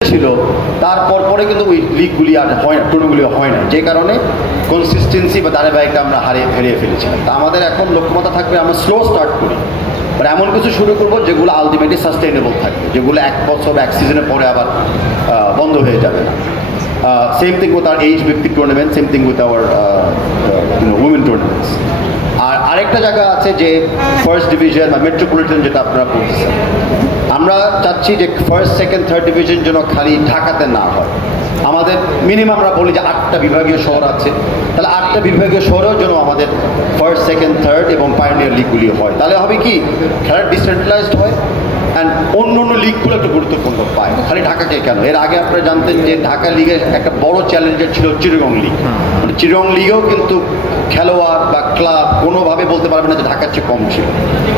ছিল তারপর পরে কিন্তু ওই লিগগুলি আর হয় না, টুর্নামেন্টগুলি হয় না, যে কারণে কনসিস্টেন্সি বা ধারাবাহিকটা আমরা হারিয়ে ফেলেছিলাম। তা আমাদের এখন লক্ষ্যমাত্রা থাকবে আমরা স্লো স্টার্ট করি, বাট এমন কিছু শুরু করবো যেগুলো আলটিমেটলি সাস্টেইনেবল থাকবে, যেগুলো এক বছর এক সিজনের পরে আবার বন্ধ হয়ে যাবে না। Same thing with our age ভিত্তিক tournament, same thing with our women tournaments. আর আরেকটা জায়গা আছে যে ফার্স্ট ডিভিশন বা মেট্রোপলিটন যেটা আপনারা বলতেছেন, আমরা চাচ্ছি যে ফার্স্ট সেকেন্ড থার্ড ডিভিশন যেন খালি ঢাকাতে না হয়। আমাদের মিনিমাম আমরা বলি যে 8টা বিভাগীয় শহর আছে, তাহলে 8টা বিভাগীয় শহরেও যেন আমাদের ফার্স্ট সেকেন্ড থার্ড এবং পাইওনিয়ার লিগগুলি হয়। তাহলে হবে কি, খেলা ডিসেন্ট্রালাইজড হয় অ্যান্ড অন্য অন্য লিগগুলো একটু গুরুত্বপূর্ণ পায়, খালি ঢাকাকে কেন। এর আগে আপনারা জানতেন যে ঢাকা লিগের একটা বড় চ্যালেঞ্জার ছিল চিটাগং লিগ। মানে চিটাগং লিগেও কিন্তু খেলোয়াড় বা ক্লাব কোনোভাবে বলতে পারবে না যে ঢাকার চেয়ে কম ছিল।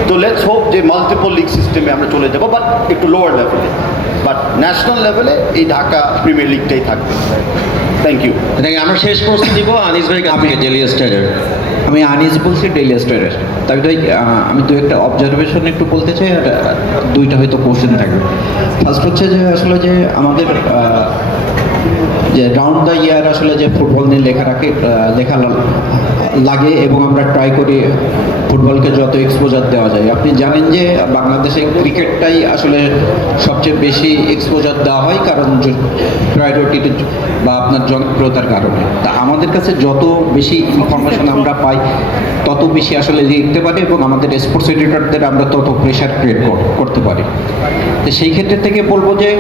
তো লেটস হোপ যে মাল্টিপল লিগ সিস্টেমে আমরা চলে যাবো, বাট একটু লোয়ার লেভেলে, বাট ন্যাশনাল লেভেলে এই ঢাকা প্রিমিয়ার লিগটাই থাকবে। Thank you. আমরা শেষ প্রশ্ন দিব আনিস ভাই কাছে, ডেইলি স্টারের। আমি আনিস বলছি, ডেইলি স্টারের। তাই আমি দু একটা অবজারভেশন একটু বলতে চাই, আর দুইটা হয়তো কোশ্চেন থাকবে। ফার্স্ট হচ্ছে যে আসলে যে আমাদের যে রাউন্ড দ্য ইয়ার আসলে যে ফুটবল নিয়ে লেখা লাগে এবং আমরা ট্রাই করি ফুটবলকে যত এক্সপোজার দেওয়া যায়। আপনি জানেন যে বাংলাদেশে ক্রিকেটটাই আসলে সবচেয়ে বেশি এক্সপোজার দেওয়া হয়, কারণ প্রায়োরিটি বা আপনার জনপ্রিয়তার কারণে। তা আমাদের কাছে যত বেশি ইনফরমেশন আমরা পাই তত বেশি আসলে লিখতে পারি এবং আমাদের স্পোর্টস এডিটরদের আমরা তত প্রেশার ক্রিয়েট করতে পারি। তো সেই ক্ষেত্রে থেকে বলবো যে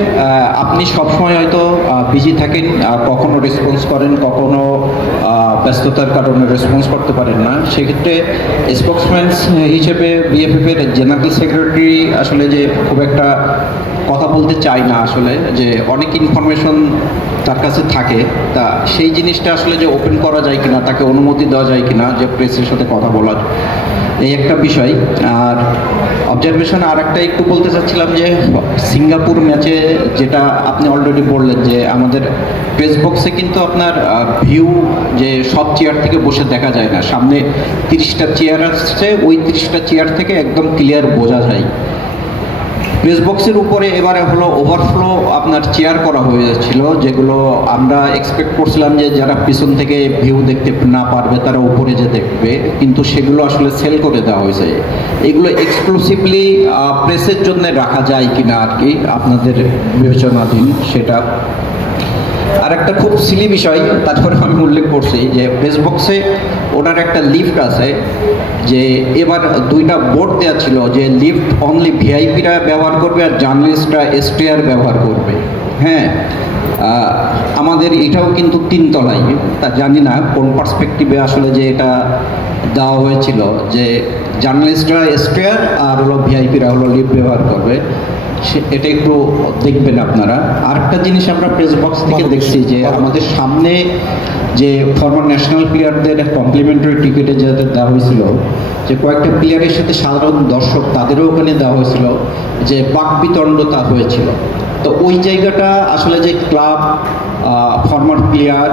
আপনি সবসময় হয়তো বিজি থাকেন, কখনো রেসপন্স করেন, কখনো ব্যস্ততার কারণে রেসপন্স করতে পারেন না। সেক্ষেত্রে স্পোর্টসম্যান হিসেবে বিএফএফের জেনারেল সেক্রেটারি আসলে যে খুব একটা কথা বলতে চাই না, আসলে যে অনেক ইনফরমেশন তার কাছে থাকে, তা সেই জিনিসটা আসলে যে ওপেন করা যায় কিনা, তাকে অনুমতি দেওয়া যায় কিনা যে প্রেসের সাথে কথা বলার, এই একটা বিষয়। আর অবজারভেশন আর একটা একটু বলতে চাচ্ছিলাম যে সিঙ্গাপুর ম্যাচে যেটা আপনি অলরেডি বললেন যে আমাদের প্রেস বক্সে কিন্তু আপনার ভিউ যে সব চেয়ার থেকে বসে দেখা যায় না, সামনে 30টা চেয়ার আসছে, ওই 30টা চেয়ার থেকে একদম ক্লিয়ার বোঝা যায়। প্রেস বক্সের উপরে এবারে হলো ওভারফ্লো আপনার চেয়ার করা হয়েছিল, যেগুলো আমরা এক্সপেক্ট করছিলাম যে যারা পিছন থেকে ভিউ দেখতে না পারবে তারা উপরে যে দেখবে, কিন্তু সেগুলো আসলে সেল করে দেওয়া হয়েছে। এগুলো এক্সক্লুসিভলি প্রেসের জন্য রাখা যায় কিনা আর কি আপনাদের বিবেচনাধীন সেটা। আর একটা খুব সিলি বিষয়, তারপরে আমি উল্লেখ করছি যে প্রেস বক্সে ওনার একটা লিফট আছে, যে এবার 2টা বোর্ড দেওয়া ছিল যে লিফট অনলি ভিআইপিরা ব্যবহার করবে আর জার্নালিস্টরা স্টেয়ার ব্যবহার করবে। হ্যাঁ, আমাদের এটাও কিন্তু 3 তলায়, তা জানি না কোন পার্সপেক্টিভে আসলে যে এটা দেওয়া হয়েছিল যে জার্নালিস্টরা স্টেয়ার আর হলো ভিআইপিরা হলো লিফট ব্যবহার করবে। এটা একটু দেখবেন আপনারা। আরেকটা জিনিস আমরা প্রেস বক্স থেকে দেখছি যে আমাদের সামনে যে ফরমার ন্যাশনাল প্লেয়ারদের কমপ্লিমেন্টারি টিকিটে যাদের দেওয়া হয়েছিল, যে কয়েকটা প্লেয়ারের সাথে সাধারণ দর্শক তাদেরও ওখানে দেওয়া হয়েছিল, যে বাকবিতণ্ডতা হয়েছিল। তো ওই জায়গাটা আসলে যে ক্লাব, ফরমার প্লেয়ার,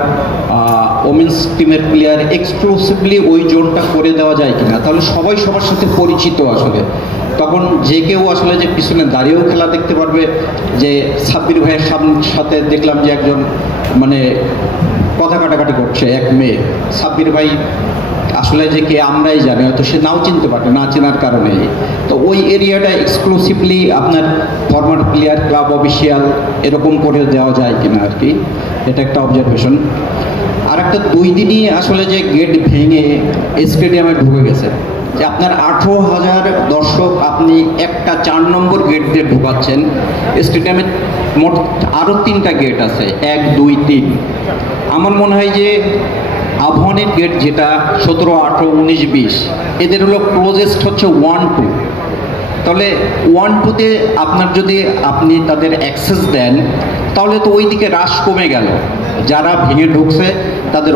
ওমেন্স টিমের প্লেয়ার এক্সক্লুসিভলি ওই জোনটা করে দেওয়া যায় কিনা, তাহলে সবাই সবার সাথে পরিচিত আসলে। তখন যে কেউ আসলে যে পিছনে দাঁড়িয়েও খেলা দেখতে পারবে। যে সাব্বির ভাইয়ের সাথে দেখলাম যে একজন মানে কথা কাটাকাটি করছে এক মেয়ে, সাব্বির ভাই আসলে যে কে আমরাই জানি, হয়তো সে নাও চিনতে পারে, না চেনার কারণে। তো ওই এরিয়াটা এক্সক্লুসিভলি আপনার ফরমার প্লেয়ার, ক্লাব অফিসিয়াল এরকম করে দেওয়া যায় কিনা আর কি, এটা একটা অবজারভেশন। আর একটা 2 দিনই আসলে যে গেট ভেঙে স্টেডিয়ামে ঢুকে গেছে, যে আপনার 18,000 দর্শক আপনি একটা 4 নম্বর গেট দিয়ে ঢুকাচ্ছেন। স্টেডিয়ামে মোট আরও 3টা গেট আছে, 1, 2, 3। আমার মনে হয় যে আহ্বানের গেট যেটা 17, 18, 19, 20 এদের হলো ক্লোজেস্ট হচ্ছে 1, 2। তাহলে 1, 2-তে আপনার যদি আপনি তাদের অ্যাক্সেস দেন তাহলে তো ওই দিকে রাশ কমে গেল। যারা ভেঙে ঢুকছে তাদের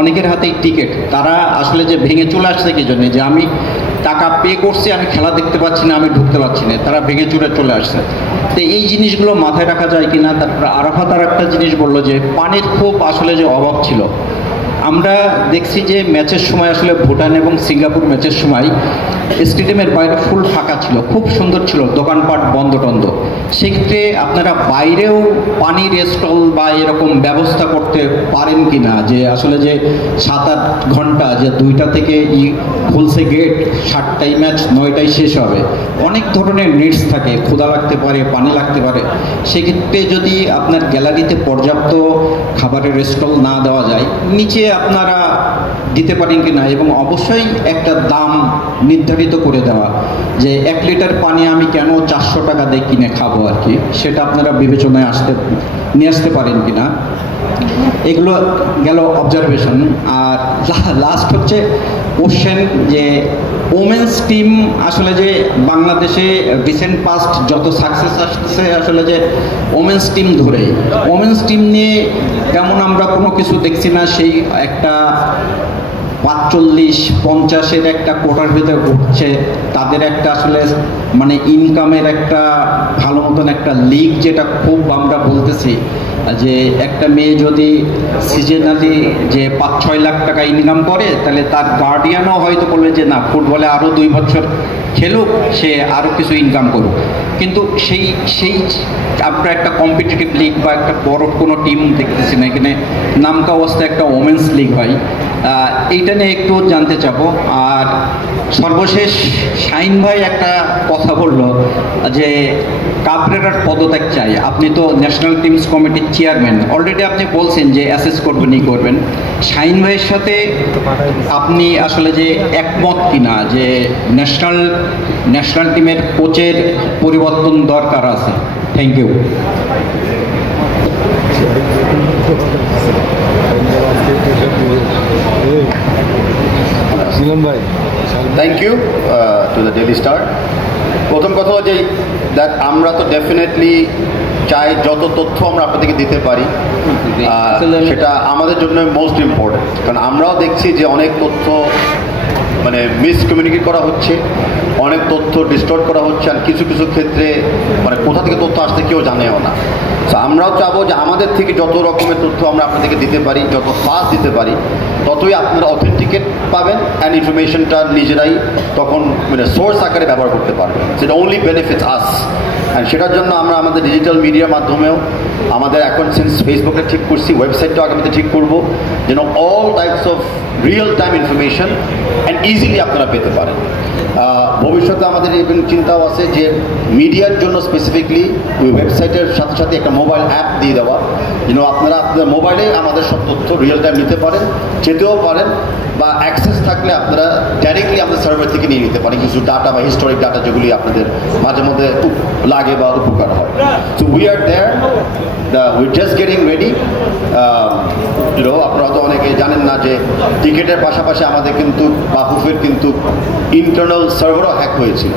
অনেকের হাতেই টিকিট, তারা আসলে যে ভেঙে চলে আসছে কি জন্য, যে আমি টাকা পে করছি, আমি খেলা দেখতে পাচ্ছি না, আমি ঢুকতে পারছি না, তারা ভেঙে চুরে চলে আসছে। তো এই জিনিসগুলো মাথায় রাখা যায় কিনা। তারপর আরাফাত আর একটা জিনিস বললো যে পানির খুব আসলে যে অভাব ছিল। আমরা দেখছি যে ম্যাচের সময় আসলে ভুটান এবং সিঙ্গাপুর ম্যাচের সময় স্টেডিয়ামের বাইরে ফুল ফাঁকা ছিল, খুব সুন্দর ছিল, দোকানপাট বন্ধ টন্ধ। সেক্ষেত্রে আপনারা বাইরেও পানির স্টল বা এরকম ব্যবস্থা করতে পারেন কি না, যে আসলে যে 7-8 ঘন্টা, যে 2টা থেকে খুলছে গেট, 7টায় ম্যাচ, 9টায় শেষ হবে, অনেক ধরনের নিডস থাকে, ক্ষুধা লাগতে পারে, পানি লাগতে পারে। সেক্ষেত্রে যদি আপনার গ্যালারিতে পর্যাপ্ত খাবারের স্টল না দেওয়া যায়, নিচে আপনারা দিতে পারেন কি না, এবং অবশ্যই একটা দাম নির্ধারিত করে দেওয়া, যে 1 লিটার পানি আমি কেন 400 টাকা দিয়ে কিনে খাবো আর কি, সেটা আপনারা বিবেচনায় নিয়ে আসতে পারেন কি না। এগুলো গেল অবজারভেশন। আর লাস্ট হচ্ছে কোশ্চেন, যে ওমেন্স টিম আসলে যে বাংলাদেশে রিসেন্ট পাস্ট যত সাকসেস আসছে আসলে যে ওমেন্স টিম ধরে, ওমেন্স টিম নিয়ে তেমন আমরা কোনো কিছু দেখছি না। সেই একটা 45-50-এর একটা কোটার ভিতরে ঘুরছে, তাদের একটা আসলে মানে ইনকামের একটা ভালো মতন একটা লিগ, যেটা খুব আমরা বলতেছি যে একটা মেয়ে যদি সিজনালি যে 5-6 লাখ টাকা ইনকাম করে, তাহলে তার গার্ডিয়ানও হয়তো বলবে যে না, ফুটবলে আরও 2 বছর খেলুক, সে আরও কিছু ইনকাম করুক। কিন্তু সেই আমরা একটা কম্পিটিটিভ লিগ বা একটা বড় কোনো টিম দেখতেছি না এখানে। নামকা অবস্থায় একটা ওমেন্স লিগ হয়, এইটা নিয়ে একটু জানতে চাবো। আর সর্বশেষ শাহিন ভাই একটা কথা বলল যে কাবরেরার পদত্যাগ চাই। আপনি তো ন্যাশনাল টিমস কমিটির চেয়ারম্যান, অলরেডি আপনি বলছেন যে অ্যাসেস করবেন। শাহিন ভাইয়ের সাথে আপনি আসলে যে একমত কিনা যে ন্যাশনাল টিমের কোচের পরিবর্তন দরকার আছে? Thank you. Thank you to the Daily Star. প্রথম কথা যে দ্যাট আমরা তো ডেফিনেটলি চাই যত তথ্য আমরা আপনাদেরকে দিতে পারি, সেটা আমাদের জন্য মোস্ট ইম্পর্টেন্ট। কারণ আমরাও দেখছি যে অনেক তথ্য মানে মিসকমিউনিকেট করা হচ্ছে, অনেক তথ্য ডিস্টর্ট করা হচ্ছে, আর কিছু কিছু ক্ষেত্রে মানে কোথা থেকে তথ্য আসতে কেউ জানেও না। তো আমরাও চাবো যে আমাদের থেকে যত রকমের তথ্য আমরা আপনাদেরকে দিতে পারি, যত ফাস্ট দিতে পারি, ততই আপনারা অথেন্টিকেট পাবেন অ্যান্ড ইনফরমেশনটা নিজেরাই তখন মানে সোর্স আকারে ব্যবহার করতে পারবেন। সেটা অনলি বেনিফিটস আস। অ্যান্ড সেটার জন্য আমরা আমাদের ডিজিটাল মিডিয়ার মাধ্যমেও আমাদের এখন সিন্স ফেসবুকটা ঠিক করছি, ওয়েবসাইটটাও আগামীতে ঠিক করবো, যেন all types of real time information and easily আপনারা পেতে পারেন। ভবিষ্যতে আমাদের ইভেন চিন্তাও আছে যে মিডিয়ার জন্য স্পেসিফিকলি ওই ওয়েবসাইটের সাথে সাথে একটা মোবাইল অ্যাপ দিয়ে দেওয়া, যেন আপনারা আপনাদের মোবাইলে আমাদের সব তথ্য রিয়েল টাইম নিতে পারেন, যেতেও পারেন, বা অ্যাক্সেস থাকলে আপনারা ডাইরেক্টলি আমাদের সার্ভার থেকে নিয়ে নিতে পারেন কিছু ডাটা বা হিস্টোরিক ডাটা, যেগুলি আপনাদের মাঝে মধ্যে লাগে বা উপকার হয়। So we are there, we just getting ready. আপনারা তো অনেকে জানেন না যে টিকেটের পাশাপাশি আমাদের কিন্তু বাফুফের কিন্তু ইন্টারনাল সার্ভারও হ্যাক হয়েছিল,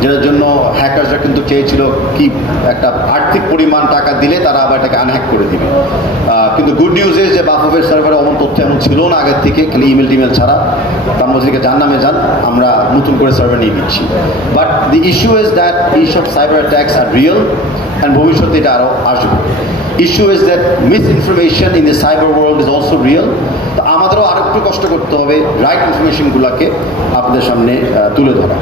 যেটার জন্য হ্যাকার্সরা কিন্তু চেয়েছিল কি একটা আর্থিক পরিমাণ টাকা দিলে তারা আবার এটাকে আনহ্যাক করে দিবে। কিন্তু গুড নিউজ ইজ যে বাফুফের সার্ভারে অমন তথ্য এমন ছিল না আগের থেকে, খালি ইমেল টিমেল ছাড়া। তার মধ্যে যার নামে যান, আমরা নতুন করে সার্ভার নিয়ে নিচ্ছি। But the issue is that এইসব সাইবার অ্যাটাক্স আর রিয়েল, অ্যান্ড ভবিষ্যতে এটা আরও আসবে। Issue is that misinformation in the cyber world is also real. তো আমাদেরও আরও একটু কষ্ট করতে হবে রাইট ইনফরমেশনগুলোকে আপনাদের সামনে তুলে ধরা।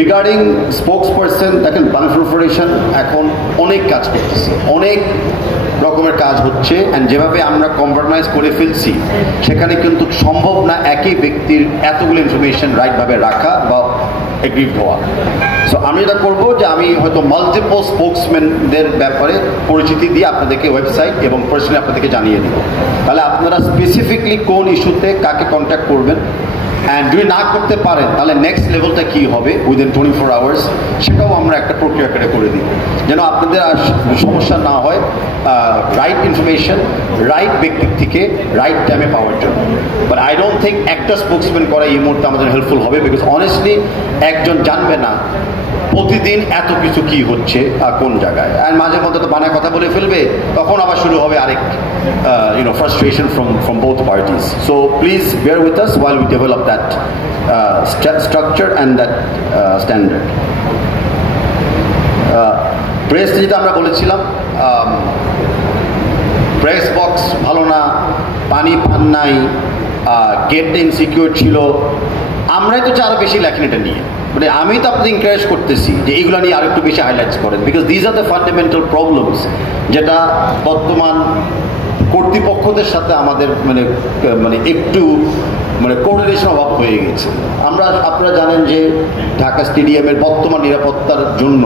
রিগার্ডিং স্পোক্স পার্সন, দেখেন বাংলাদেশ ফেডারেশন এখন অনেক কাজ করতেছে, অনেক রকমের কাজ হচ্ছে, অ্যান্ড যেভাবে আমরা কম্প্রোমাইজ করে ফেলছি সেখানে কিন্তু সম্ভব না একই ব্যক্তির এতগুলো ইনফরমেশন রাইটভাবে রাখা বা এগ্রিভ হওয়া। সো আমি এটা করবো যে আমি হয়তো মাল্টিপল স্পোক্সম্যানদের ব্যাপারে পরিচিতি দিয়ে আপনাদেরকে ওয়েবসাইট এবং পার্সোনালি আপনাদেরকে জানিয়ে দিব। তাহলে আপনারা স্পেসিফিকলি কোন ইস্যুতে কাকে কন্ট্যাক্ট করবেন, অ্যান্ড যদি না করতে পারেন তাহলে নেক্সট লেভেলটা কী হবে উইদিন 24 আওয়ার্স, সেটাও আমরা একটা প্রক্রিয়া করে দিই, যেন আপনাদের আর সমস্যা না হয় রাইট ইনফরমেশন রাইট ব্যক্তির থেকে রাইট টাইমে পাওয়ার জন্য। বাট আই ডোন্ট থিঙ্ক একটা স্পোক্সম্যান করা এই মুহূর্তে আমাদের হেল্পফুল হবে, বিকজ অনেস্টলি একজন জানবে না প্রতিদিন এত কিছু কি হচ্ছে কোন জায়গায়, আর মাঝে মধ্যে তো বানায় কথা বলে ফেলবে, তখন আবার শুরু হবে আরেক frustration from both parties. So please bear with us while we develop that structure and that standard. Press যেটা আমরা বলেছিলাম, প্রেস বক্স ভালো না, পানি পান নাই, গেট ইনসিকিউর ছিল, আমরাই তো আরো বেশি লেখেন এটা নিয়ে। মানে আমি তো আপনাদের এনকারেজ করতেছি যে এইগুলো নিয়ে আরেকটু বেশি হাইলাইটস করেন, because these are the fundamental problems যেটা বর্তমান কর্তৃপক্ষদের সাথে আমাদের মানে মানে একটু মানে কোঅর্ডিনেশন অভাব হয়ে গেছে। আপনারা জানেন যে ঢাকা স্টেডিয়ামের বর্তমান নিরাপত্তার জন্য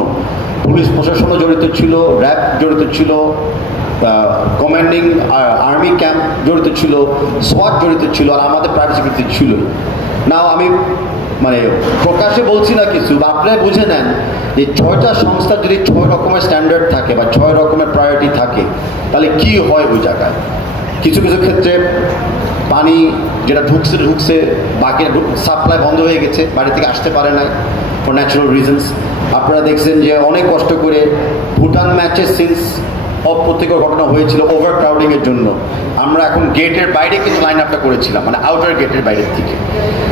পুলিশ প্রশাসনও জড়িত ছিল, র্যাব জড়িত ছিল, কমান্ডিং আর্মি ক্যাম্প জড়িত ছিল, সোয়াট জড়িত ছিল, আর আমাদের প্রাইভেট সিকিউরিটি ছিল। নাও আমি মানে প্রকাশ্যে বলছি না কিছু, আপনারা বুঝে নেন যে 6টা সংস্থার যদি 6 রকমের স্ট্যান্ডার্ড থাকে বা 6 রকমের প্রায়োরিটি থাকে, তাহলে কি হয় ওই জায়গায়। কিছু কিছু ক্ষেত্রে পানি যেটা ঢুকছে বাকি সাপ্লাই বন্ধ হয়ে গেছে, বাড়ি থেকে আসতে পারে নাই ফর ন্যাচারাল রিজনস। আপনারা দেখছেন যে অনেক কষ্ট করে ভুটান ম্যাচের সিন্স অপ্রত্যেকের ঘটনা হয়েছিল ওভার ক্রাউডিংয়ের জন্য। আমরা এখন গেটের বাইরে কিন্তু লাইন আপটা করেছিলাম, মানে আউটার গেটের বাইরের থেকে।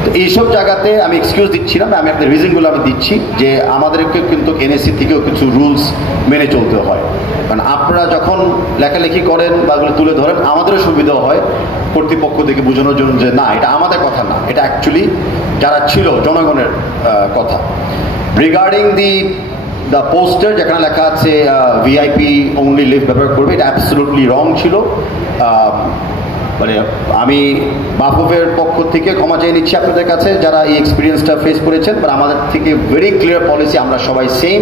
তো এইসব জায়গাতে আমি এক্সকিউজ দিচ্ছি না, আমি আপনার রিজনগুলো আমি দিচ্ছি যে আমাদেরকে কিন্তু এনএসসি থেকেও কিছু রুলস মেনে চলতে হয়। কারণ আপনারা যখন লেখালেখি করেন বা এগুলো তুলে ধরেন, আমাদেরও সুবিধা হয় কর্তৃপক্ষ থেকে বোঝানোর জন্য যে না, এটা আমাদের কথা না, এটা অ্যাকচুয়ালি যারা ছিল জনগণের কথা। রিগার্ডিং দ্য পোস্টার যেখানে লেখা আছে ভিআইপি অনলি লিফট ব্যবহার করবে, এটা অ্যাবসলিউটলি রং ছিল। মানে আমি বাফুফের পক্ষ থেকে ক্ষমা চেয়ে নিচ্ছি আপনাদের কাছে যারা এই এক্সপিরিয়েন্সটা ফেস করেছেন, বাট আমাদের থেকে ভেরি ক্লিয়ার পলিসি, আমরা সবাই সেম,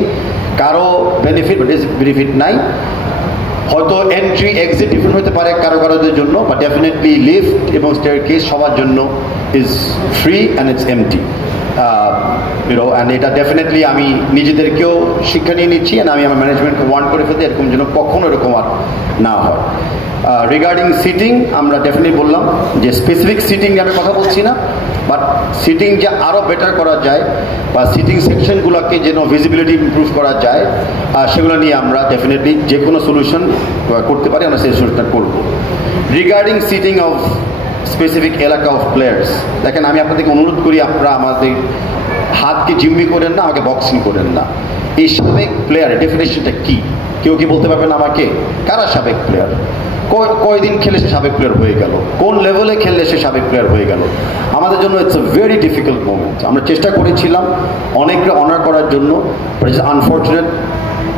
কারো বেনিফিট নাই। হয়তো এন্ট্রি এক্সিট ডিফারেন্ট হতে পারে কারোদের জন্য, বাট ডেফিনেটলি লিফট এবং স্টেয়ারকেস সবার জন্য is free and it's empty. And এটা ডেফিনেটলি আমি নিজেদেরকেও শিক্ষা নিয়ে নিচ্ছি, অ্যান্ড আমি আমার ম্যানেজমেন্টকে ওয়ার্ন করে ফেলতে এরকম যেন কখনো এরকম আর না হয়। রিগার্ডিং সিটিং আমরা ডেফিনেটলি বললাম যে স্পেসিফিক সিটিং নিয়ে আমি কথা বলছি না, বাট সিটিং যে আরও বেটার করা যায় বা সিটিং সেকশনগুলোকে যেন ভিজিবিলিটি ইমপ্রুভ করা যায়, সেগুলো নিয়ে আমরা ডেফিনেটলি যে কোনো সলিউশন করতে পারি, আমরা সেই সলিউশনটা করব। রিগার্ডিং সিটিং অফ স্পেসিফিক এলাকা অফ প্লেয়ার্স, দেখেন আমি আপনাদেরকে অনুরোধ করি, আপনারা আমাদের হাতকে জিম্মি করেন না, আমাকে বক্সিং করেন না। এই সাবেক প্লেয়ারের ডেফিনেশনটা কি কেউ কি বলতে পারবেন আমাকে? কারা সাবেক প্লেয়ার? কয়দিন খেলে সে সাবেক প্লেয়ার হয়ে গেল? কোন লেভেলে খেললে সে সাবেক প্লেয়ার হয়ে গেল? আমাদের জন্য it's a very difficult moment. আমরা চেষ্টা করেছিলাম অনেককে অনার করার জন্য, বাট ইটস আনফর্চুনেট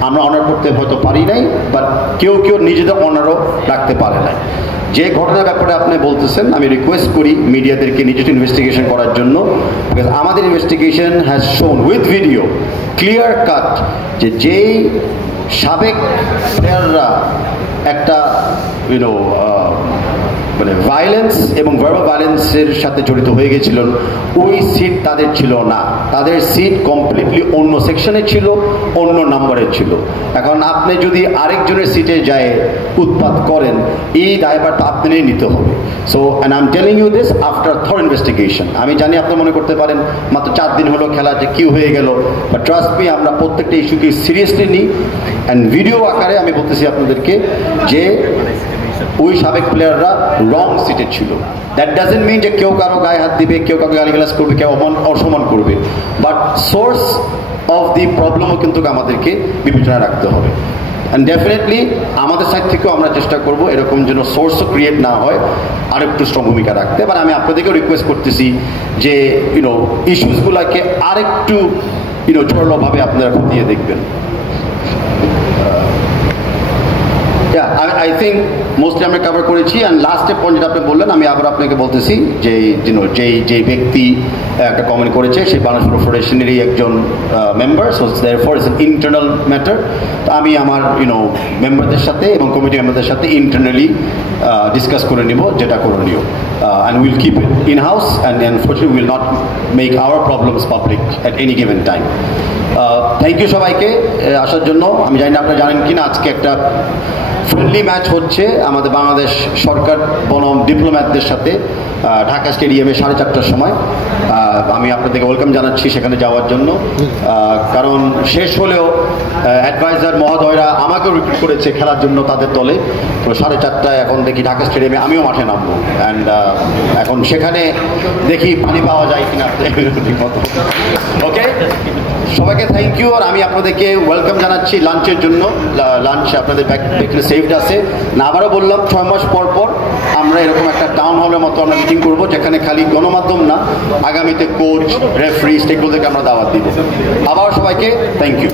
আমরা অনার করতে হয়তো পারি নাই, বাট কেউ নিজেদের অনারও রাখতে পারে নাই। যে ঘটনার ব্যাপারে আপনি বলতেছেন, আমি রিকোয়েস্ট করি মিডিয়াদেরকে নিজেদের ইনভেস্টিগেশন করার জন্য, বিকজ আমাদের ইনভেস্টিগেশন হ্যাজ শোন উইথ ভিডিও ক্লিয়ার কাট যে যেই সাবেক প্লেয়াররা একটা মানে ভায়োলেন্স এবং ভার্বাল ভায়োলেন্সের সাথে জড়িত হয়ে গেছিলেন, ওই সিট তাদের ছিল না, তাদের সিট কমপ্লিটলি অন্য সেকশনে ছিল, অন্য নাম্বারে ছিল। এখন আপনি যদি আরেকজনের সিটে যায় উৎপাত করেন, এই দায়ভারটা আপনারই নিতে হবে। So and I am telling you this after thorough investigation. আমি জানি আপনি মনে করতে পারেন মাত্র 4 দিন হলো খেলা, যে কি হয়ে গেল, বাট ট্রাস্ট মি, আমরা প্রত্যেকটা ইস্যুকে সিরিয়াসলি নিই। অ্যান্ড ভিডিও আকারে আমি বলতেছি আপনাদেরকে যে ওই সাবেক প্লেয়াররা রং সিটে ছিল। দ্যাট ডাজেন্ট মিন যে কেউ কারো গায়ে হাত দিবে, কেউ কাউকে গালিগালাজ করবে, কেউ অসম্মান করবে, বাট সোর্স অফ দি প্রবলেমও কিন্তু আমাদেরকে বিবেচনায় রাখতে হবে। অ্যান্ড ডেফিনেটলি আমাদের সাইড থেকেও আমরা চেষ্টা করব এরকম যেন সোর্সও ক্রিয়েট না হয়, আরেকটু স্ট্রং ভূমিকা রাখতে। এবার আমি আপনাদেরকেও রিকোয়েস্ট করতেছি যে ইস্যুসগুলোকে আরেকটু জোরালোভাবে আপনারা খতিয়ে দেখবেন। আই থিঙ্ক মোস্টলি আমরা কভার করেছি। অ্যান্ড লাস্টের পয়েন্ট যেটা আপনি বললেন, আমি আবার আপনাকে বলতেছি যে যেই ব্যক্তি একটা কমেন্ট করেছে সে বাংলাদেশ ফেডারেশনেরই একজন member, so therefore it's an internal matter. তো আমি আমার মেম্বারদের সাথে এবং কমিটি মেম্বারদের সাথে ইন্টারনালি ডিসকাস করে নিব যেটা করণীয়, and will keep it in house and unfortunately will not make our problems public at any given time. Thank you সবাইকে আসার জন্য। আমি জানি না আপনারা জানেন কিনা, আজকে একটা ফ্রেন্ডলি ম্যাচ হচ্ছে আমাদের বাংলাদেশ সরকার বনাম ডিপ্লোম্যাটদের সাথে ঢাকা স্টেডিয়ামে 4:30টার সময়। আমি আপনাদেরকে ওয়েলকাম জানাচ্ছি সেখানে যাওয়ার জন্য, কারণ শেষ হলেও অ্যাডভাইজার মহোদয়রা আমাকেও রিক্রুট করেছে খেলার জন্য তাদের দলে। তো 4:30টায় এখন দেখি ঢাকা স্টেডিয়ামে আমিও মাঠে নামবো, অ্যান্ড এখন সেখানে দেখি পানি পাওয়া যায় কিনা ঠিক মতো। ওকে, সবাইকে থ্যাংক ইউ। আর আমি আপনাদেরকে ওয়েলকাম জানাচ্ছি লাঞ্চের জন্য। লাঞ্চ আপনাদের এখানে সেভড আছে না। আবারও বললাম 6 মাস পর পর আমরা এরকম একটা টাউন হলের মতো আমরা মিটিং করবো, যেখানে খালি গণমাধ্যম না, আগামীতে কোচ, রেফারি, স্টেকহোল্ডারকে আমরা দাওয়াত দিব। আবার সবাইকে থ্যাংক ইউ।